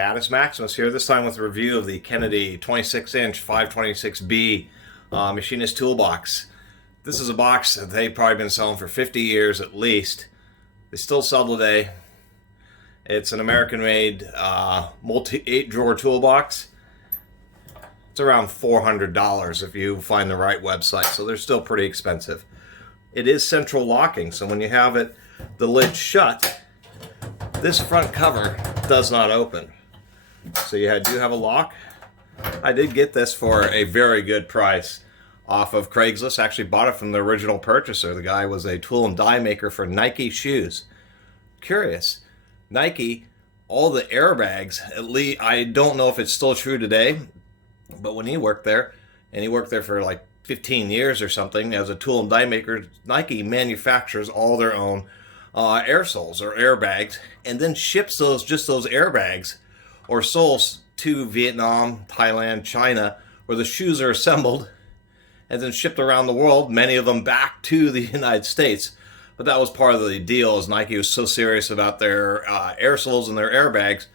Catus, Maximus here, this time with a review of the Kennedy 26-inch 526B Machinist toolbox. This is a box that they've probably been selling for 50 years at least. They still sell today. It's an American-made multi 8-drawer toolbox. It's around $400 if you find the right website, so they're still pretty expensive. It is central locking, so when you have it, the lid shut, this front cover does not open. So you do have a lock. I did get this for a very good price off of Craigslist. I actually bought it from the original purchaser. The guy was a tool and die maker for Nike shoes. Curious. Nike, all the airbags, at least, I don't know if it's still true today, but when he worked there, and he worked there for like 15 years or something as a tool and die maker, Nike manufactures all their own air soles or airbags, and then ships those airbags or soles to Vietnam, Thailand, China, where the shoes are assembled and then shipped around the world, many of them back to the United States. But that was part of the deal, is Nike was so serious about their air soles and their airbags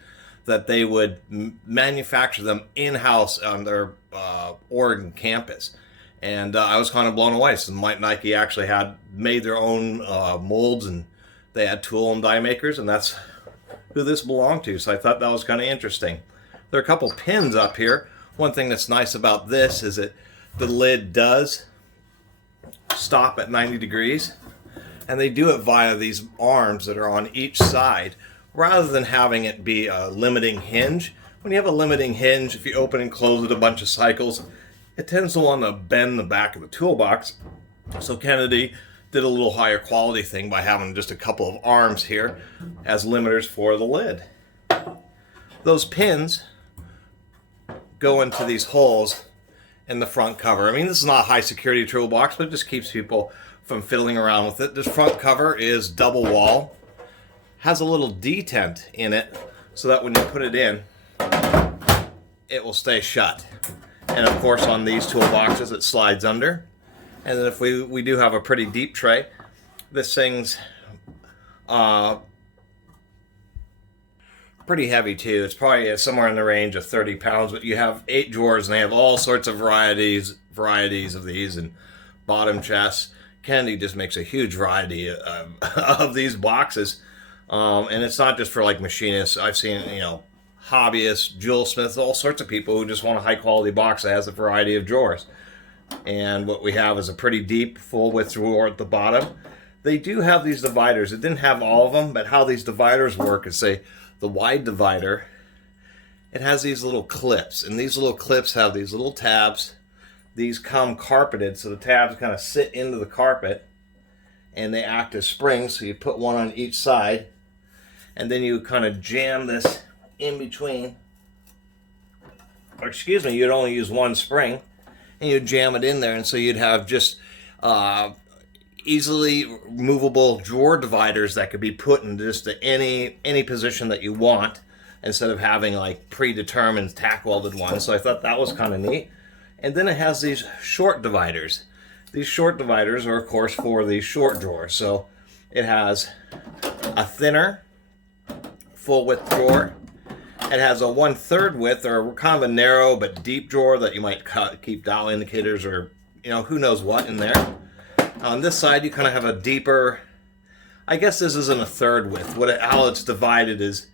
that they would manufacture them in-house on their Oregon campus. And I was kind of blown away. So Nike actually had made their own molds, and they had tool and die makers, and that's who this belonged to. So I thought that was kind of interesting. There are a couple pins up here. One thing that's nice about this is that the lid does stop at 90 degrees, and they do it via these arms that are on each side, rather than having it be a limiting hinge. When you have a limiting hinge, if you open and close it a bunch of cycles, it tends to want to bend the back of the toolbox. So Kennedy did a little higher quality thing by having just a couple of arms here as limiters for the lid. Those pins go into these holes in the front cover. I mean, this is not a high security toolbox, but it just keeps people from fiddling around with it. This front cover is double wall, has a little detent in it so that when you put it in, it will stay shut. And of course on these toolboxes it slides under. And then if we do have a pretty deep tray, this thing's pretty heavy too. It's probably somewhere in the range of 30 pounds, but you have 8 drawers and they have all sorts of varieties of these, and bottom chests. Kennedy just makes a huge variety of these boxes. And it's not just for like machinists. I've seen, hobbyists, jewelsmiths, all sorts of people who just want a high quality box that has a variety of drawers. And what we have is a pretty deep full width drawer at the bottom. They do have these dividers. It didn't have all of them, but how these dividers work is, say, the wide divider, it has these little clips, and these little clips have these little tabs. These come carpeted, so the tabs kind of sit into the carpet, and they act as springs, so you put one on each side, and then you kind of jam this in between. Or excuse me, you'd only use one spring, and you'd jam it in there, and so you'd have just easily movable drawer dividers that could be put in just any position that you want, instead of having like predetermined tack welded ones. So I thought that was kind of neat. And then it has these short dividers. These short dividers are of course for these short drawers. So it has a thinner full width drawer. It has a 1/3 width, or kind of a narrow but deep drawer that you might keep dial indicators or who knows what in there. On this side you kind of have a deeper, I guess this isn't a 1/3 width. How it's divided is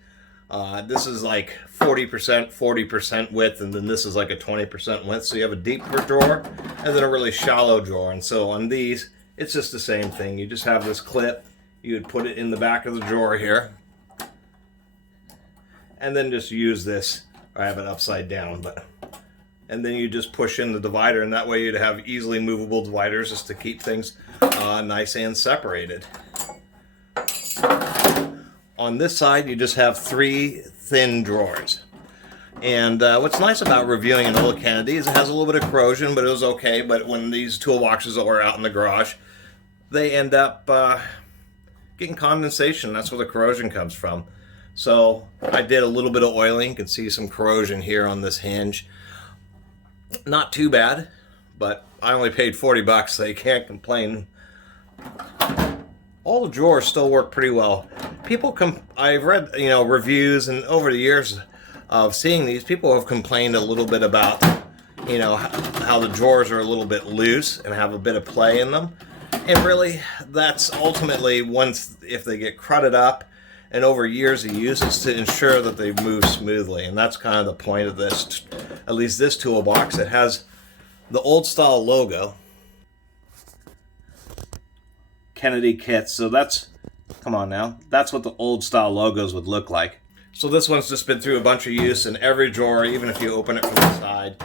this is like 40% width, and then this is like a 20% width. So you have a deeper drawer and then a really shallow drawer. And so on these, it's just the same thing. You just have this clip. You would put it in the back of the drawer here, and then just use this. I have it upside down, and then you just push in the divider, and that way you'd have easily movable dividers just to keep things nice and separated. On this side, you just have 3 thin drawers. And what's nice about reviewing an old Kennedy is it has a little bit of corrosion, but it was okay. But when these toolboxes are out in the garage, they end up getting condensation. That's where the corrosion comes from. So I did a little bit of oiling. You can see some corrosion here on this hinge. Not too bad, but I only paid 40 bucks, so you can't complain. All the drawers still work pretty well. I've read, reviews, and over the years, of seeing these. People have complained a little bit about, you know, how the drawers are a little bit loose and have a bit of play in them. And really, that's ultimately, once, if they get crudted up and over years of use, is to ensure that they move smoothly. And that's kind of the point of this, at least this toolbox. It has the old style logo, Kennedy kits. So that's, come on now, that's what the old style logos would look like. So this one's just been through a bunch of use, and every drawer, even if you open it from the side,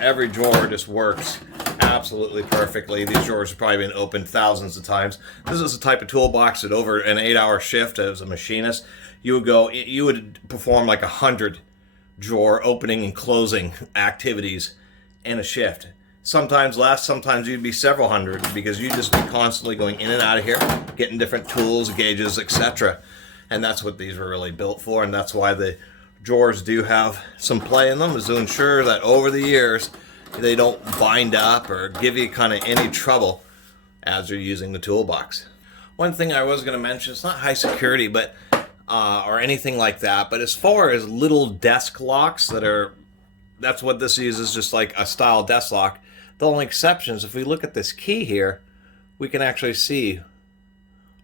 every drawer just works absolutely perfectly. These drawers have probably been opened thousands of times. This is the type of toolbox that over an 8-hour shift as a machinist, you would perform like 100 drawer opening and closing activities in a shift. Sometimes less, sometimes you'd be several hundred, because you'd just be constantly going in and out of here, getting different tools, gauges, etc. And that's what these were really built for, and that's why the drawers do have some play in them, is to ensure that over the years they don't bind up or give you kind of any trouble as you're using the toolbox. One thing I was going to mention, it's not high security, but or anything like that, but as far as little desk locks that's what this uses, just like a style desk lock. The only exceptions, if we look at this key here, we can actually see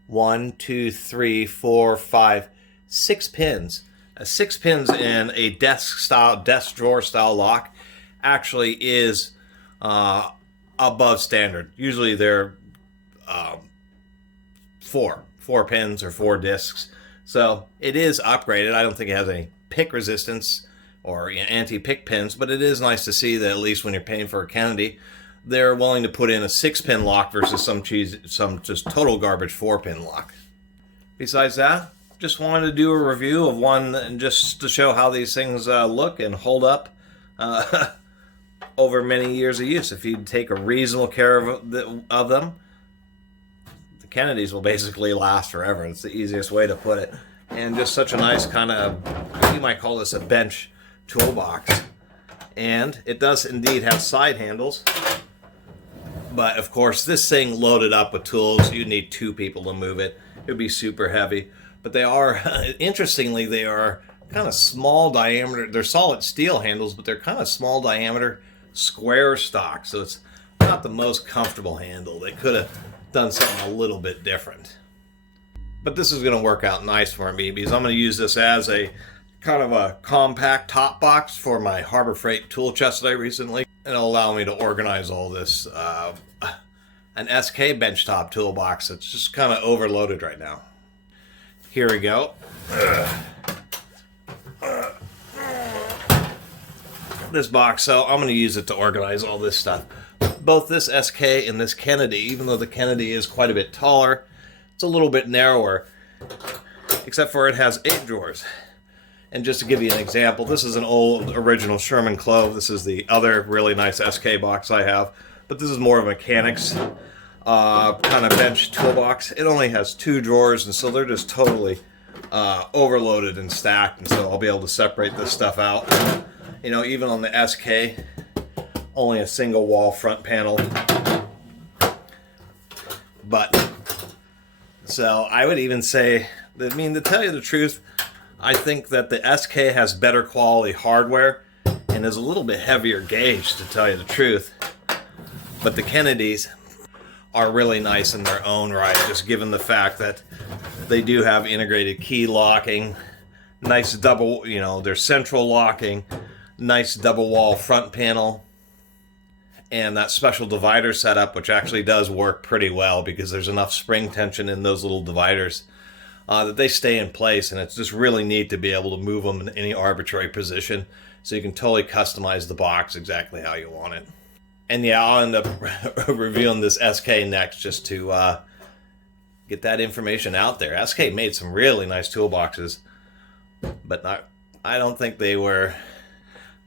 1, 2, 3, 4, 5, 6 pins. 6 pins in a desk drawer style lock actually is above standard. Usually they're 4 pins or 4 discs. So it is upgraded. I don't think it has any pick resistance or anti-pick pins, but it is nice to see that at least when you're paying for a Kennedy, they're willing to put in a 6-pin lock versus some just total garbage 4-pin lock. Besides that, just wanted to do a review of one, and just to show how these things look and hold up over many years of use. If you take a reasonable care of them, the Kennedys will basically last forever. It's the easiest way to put it. And just such a nice kind of, you might call this a bench toolbox. And it does indeed have side handles. But of course, this thing loaded up with tools, you need 2 people to move it. It would be super heavy. But they are, interestingly, they are kind of small diameter. They're solid steel handles, but they're kind of small diameter square stock. So it's not the most comfortable handle. They could have done something a little bit different. But this is going to work out nice for me, because I'm going to use this as a kind of a compact top box for my Harbor Freight tool chest that I recently. And it'll allow me to organize all this, an SK benchtop toolbox that's just kind of overloaded right now. Here we go. This box, so I'm going to use it to organize all this stuff. Both this SK and this Kennedy, even though the Kennedy is quite a bit taller, it's a little bit narrower, except for it has 8 drawers. And just to give you an example, this is an old original Sherman Clove. This is the other really nice SK box I have, but this is more of a mechanics kind of bench toolbox. It only has 2 drawers, and so they're just totally overloaded and stacked, and so I'll be able to separate this stuff out. You know, even on the SK, only a single wall front panel. But, so I would even say, I mean, to tell you the truth, I think that the SK has better quality hardware and is a little bit heavier gauge, to tell you the truth. But the Kennedys are really nice in their own right, just given the fact that they do have integrated key locking, nice double, you know, their central locking, nice double wall front panel, and that special divider setup, which actually does work pretty well because there's enough spring tension in those little dividers that they stay in place, and it's just really neat to be able to move them in any arbitrary position, so you can totally customize the box exactly how you want it. And yeah, I'll end up reviewing this SK next, just to get that information out there. SK made some really nice toolboxes, but I don't think they were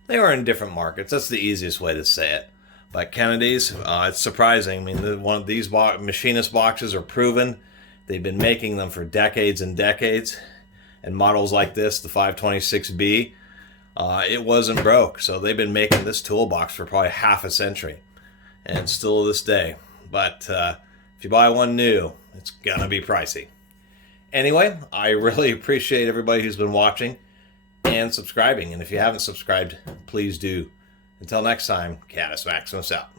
in different markets. That's the easiest way to say it. But Kennedy's, it's surprising. I mean, one of these Machinist boxes are proven. They've been making them for decades and decades. And models like this, the 526B, it wasn't broke. So they've been making this toolbox for probably half a century. And still to this day. But if you buy one new, it's going to be pricey. Anyway, I really appreciate everybody who's been watching. and subscribing. And if you haven't subscribed, please do. Until next time, Catus Maximus out.